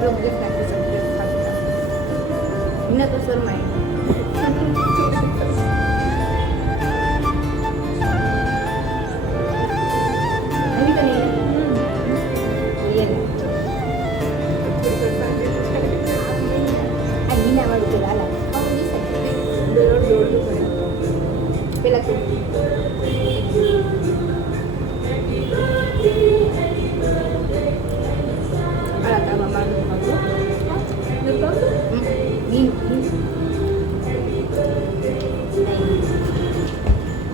Blog देखना है सब देखा हमने तो शर्माए अभी तो नहीं ये ना वाली के लाला हम नहीं सकते दौड़ पड़े पहला तो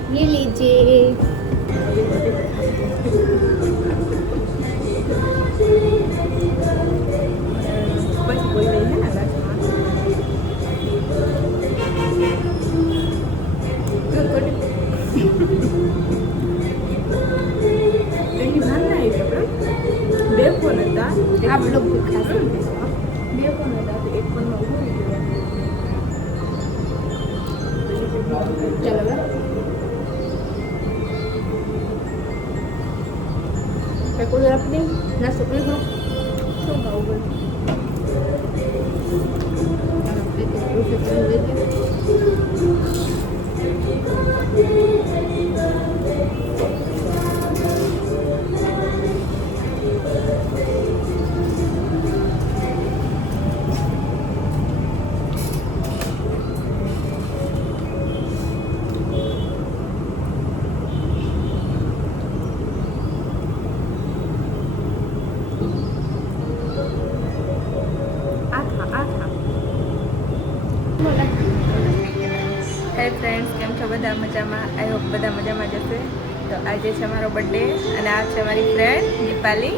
ये लीजिए बस बोल रही है ना आप लोग भी खा सकते हो चलो aku udah rapi nih nasi dulu coba ubah hi friends came छो बधा मजामा आई होप बधा मजामा जशे तो आज है मारो बर्थडे और आज है मारी फ्रेंड दीपाली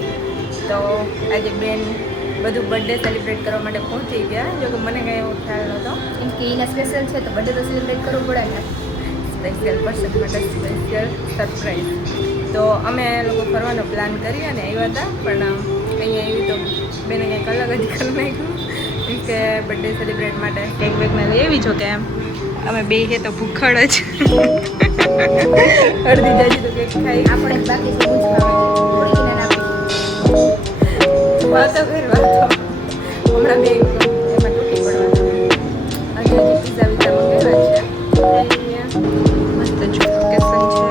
तो आज बेन બધું બર્થડે સેલિબ્રેટ કરવા માટે પહોંચી ગયા જો કે મને કંઈ એવો ખ્યાલ નહોતો કેમ કે એના સ્પેશિયલ છે તો બર્થડે તો સેલિબ્રેટ કરવું પડે ને સ્પેશિયલ પર્સન માટે સ્પેશિયલ સરપ્રાઈઝ તો અમે લોકો ફરવાનો પ્લાન કરી અને આવ્યા હતા પણ અહીંયા આવી તો બેને કંઈક અલગ જ કરી નાખ્યું કેમ કે બર્થડે સેલિબ્રેટ માટે કેક વેકને લઈ આવી જો કે અમે બે છે તો ભૂખડ જ અડધી જાજી તો કેક ખાઈ આપણે બાકી શું જ ખાવાનું થોડી ના વાતો કરવા તો હમણાં બે એમાં તૂટી પડવાનું અને પીઝા વિઝા મંગાવ્યા છે મસ્ત જો લોકેશન છે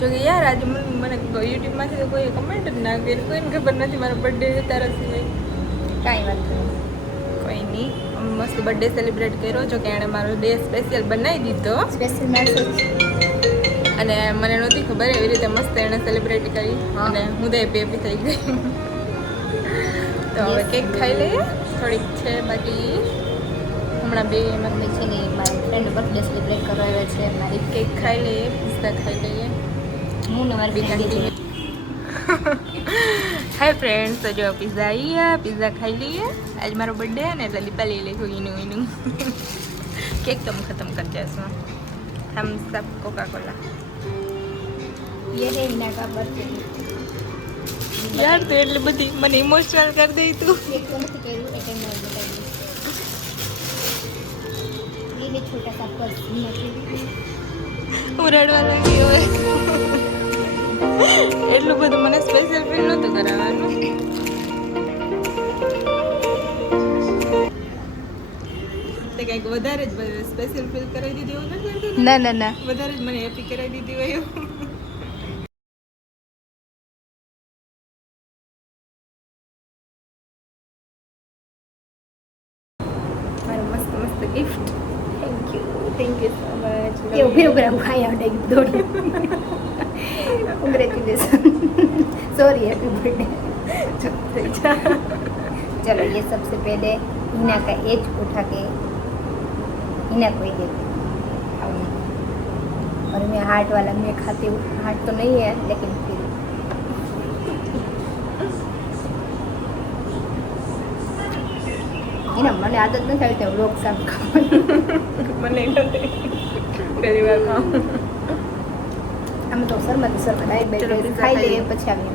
જો કે યાર આજે મને યુટ્યુબમાંથી તો કોઈ કમેન્ટ જ ના કરી કોઈને ખબર નથી મારો બર્થડે છે તારા સિવાય કાંઈ વાત નહીં કોઈ નહીં અમે મસ્ત બર્થડે સેલિબ્રેટ કર્યો જો કે એણે મારો ડે સ્પેશિયલ બનાવી દીધો સ્પેશિયલ મેસેજ અને મને નહોતી ખબર એવી રીતે મસ્ત એણે સેલિબ્રેટ કરી અને હું તો હેપી થઈ ગઈ તો હવે કેક ખાઈ લઈએ થોડીક છે બાકી હમણાં બે મતલબ છે ને મારી ફ્રેન્ડ બર્થડે સેલિબ્રેટ કરવા આવે છે મારી કેક ખાઈ લઈએ પિસ્તા ખાઈ લઈએ હું ને મારી બેટી હાય ફ્રેન્ડ્સ તો જો પિઝા આવ્યા પિઝા ખાઈ લઈએ આજ મારો બર્થડે ને એટલે દીપાલી લઈશું એનું કેક તો હું ખતમ કરી જઈશું થમ્સ અપ કોકા કોલા ये है हिना का बर्थडे યાર તો એટલે બધી મને ઇમોશનલ કરી દઈ તું ये तो नहीं करूँ एक टाइम मैं बताई ये है छोटा सा पर्स હું રડવા લાગી હવે એટલું બધું મને સ્પેશિયલ ફીલ નહોતું કરાવવાનું તે કંઈક વધારે જ સ્પેશિયલ ફીલ કરાવી દીધી એવું નથી ना ना ना વધારે જ મને હેપી કરાવી દીધી હોય એવું મારું મસ્ત મસ્ત gift thank you so much ये फिर ऊपर खाया डाइट दौड़ी कांग्रेचुलेशन सॉरी हैप्पी बर्थडे चलो ये सबसे पहले हिना का एज उठा के हिना को ही देते और मैं हार्ट वाला मैं खाती हूँ हार्ट तो नहीं है लेकिन फिर એના મને આદત નથી આવી ત્યાં વ્લોગ સામ ખાવાની. મને નથી પહેલી વાર ખાઉં. આમ તો શરમાતી ચલો, બાઈ pizza ખાઈ લઈએ ખાઈએ. પછી આવીએ.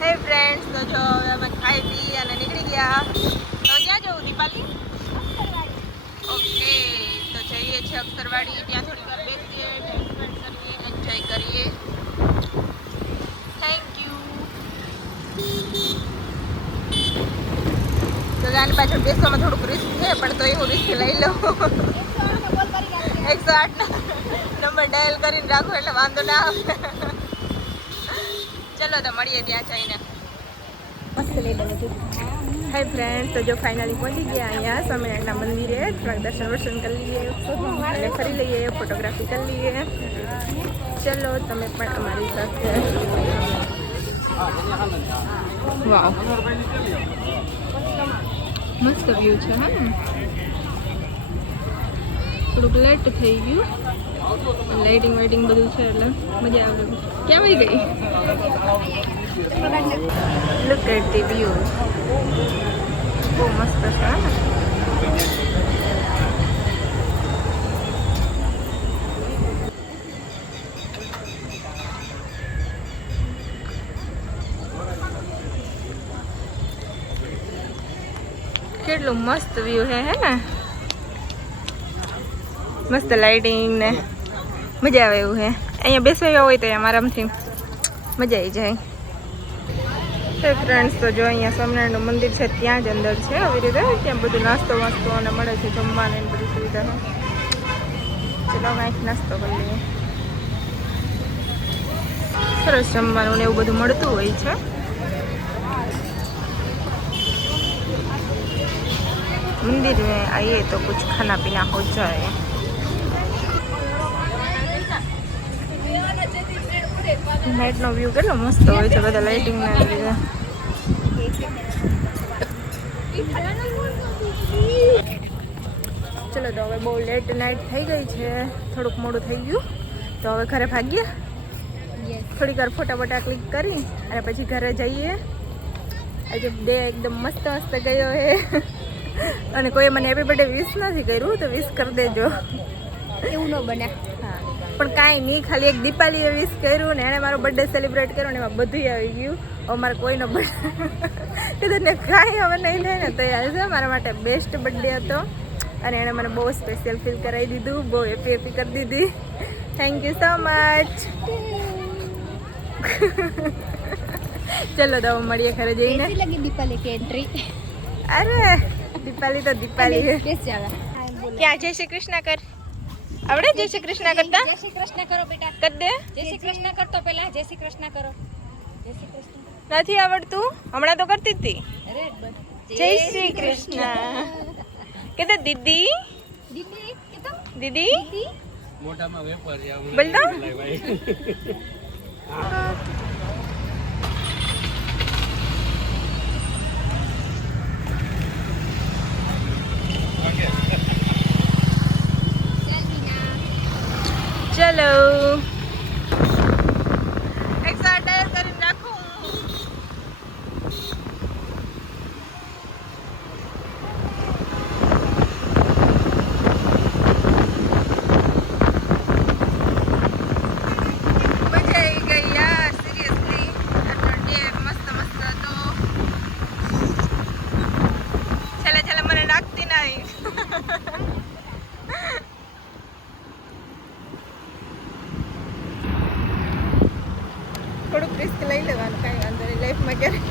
હે ફ્રેન્ડ્સ, તો જો હવે અમે ખાઈ પી અને નીકળી ગયા. તો ક્યાં જવું દીપાલી? ઓકે, તો જઈએ છીએ અક્ષરવાડી. ત્યાં થોડી વાર બેસીએ, ટાઈમ સ્પેન્ડ કરીએ, એન્જોય કરીએ. Thank you. તો આની પાછળ બેસવામાં થોડુંક રિસ્ક છે, પણ તો હું રિસ્ક લઈ લઉં. 108 નંબર ડાયલ કરીને રાખો એટલે વાંધો ના આવે. ચલો તો મળીએ ત્યાં જઈને. મસ્ત લઈ બને છે. હાય ફ્રેન્ડ, તો જો ફાઇનલી પહોંચી ગયા અહીંયા સ્વામિનારાયણના મંદિરે. થોડાક દર્શન કરી લઈએ અને ફરી લઈએ, ફોટોગ્રાફી કરી લઈએ. ચલો તમે પણ અમારી સાથે. વાવ, મસ્ત વ્યૂ છે. હા, થોડુંક લેટ થઈ ગયું. લાઇટિંગ વાઇટિંગ બધું છે એટલે મજા આવે. ક્યાં વહી ગઈ? Look at the view. બહુ મસ્ત છે. કેટલું મસ્ત વ્યૂ હે ને? મસ્ત લાઇટિંગ ને મજા આવે એવું હે. અહીંયા બેસવા હોય તો એમ આરામથી મજા આવી જાય. ફ્રેન્ડ્સ, તો જો અહીંયા સ્વામિનારાયણનું મંદિર છે, ત્યાં જ અંદર છે આવી રીતે. ત્યાં બધું નાસ્તો વાસ્તો અને મળે છે, જમવાની ને બધી સુવિધા છે. ચલો કાંઈક નાસ્તો કરી લઈએ. સરસ જમવાનું ને એવું બધું મળતું હોય છે. મંदिर में आइए तो कुछ खाना पीना हो जाए. નાઇટ નો વ્યૂ કેટલો મસ્ત હોય છે, બધા લાઇટિંગ ના લીધે. ચલો તો હવે બહુ લેટ નાઇટ થઈ ગઈ છે, થોડુંક મોડું થઈ ગયું. તો હવે ઘરે ભાગીએ. થોડીક વાર ફોટા બોટા ક્લિક કરી અને પછી ઘરે જઈએ. આજે ડે એકદમ મસ્ત મસ્ત ગયો હે. અને કોઈ મને હેપી બર્થડે વિશ નથી કર્યું તો વિશ કરી દેજો. એવું ન બને. હા, પણ કાંઈ નહીં, ખાલી એક દીપાલીએ વિશ કર્યું ને એણે મારો બર્થડે સેલિબ્રેટ કર્યો ને એમાં બધું આવી ગયું. હવે મારે કોઈનો બર્થડે તને કાંઈ હવે નહીં થાય ને તો યાદ છે. મારા માટે બેસ્ટ બર્થડે હતો અને એણે મને બહુ સ્પેશિયલ ફીલ કરાવી દીધું, બહુ હેપી કરી દીધી. Thank you so much. ચલો તો મળીએ ઘરે જઈને. कैसी लगी दीपाली की एंट्री? અરે દીપાલી તો દીપાલી હે. बेस जावा. ક્યાં જય શ્રી કૃષ્ણ કર આવડે? જય શ્રી કૃષ્ણ કરતા જય શ્રી કૃષ્ણ કરો બેટા. કર દે. જય શ્રી કૃષ્ણ કરતો પહેલા જય શ્રી કૃષ્ણ કરો. જય શ્રી કૃષ્ણ. નથી આવડતું? હમણાં તો કરતી હતી. અરે બસ. જય શ્રી કૃષ્ણ. કીધું દીદી दीदी कितना દીદી મોટામાં વેપારી બોલતો. ચલો એક સાઈડ ટાયર કરીને રાખું. મજા આવી ગઈ યાર, સિરિયસલી. આજનો ડે મસ્ત મસ્ત હતો. છેલ્લે છેલ્લે મને નાખતી નહીં. થોડુંક રિસ્ક લઈ લેવાનું, કાંઈ વાંધો નહીં લાઈફમાં ક્યારેક.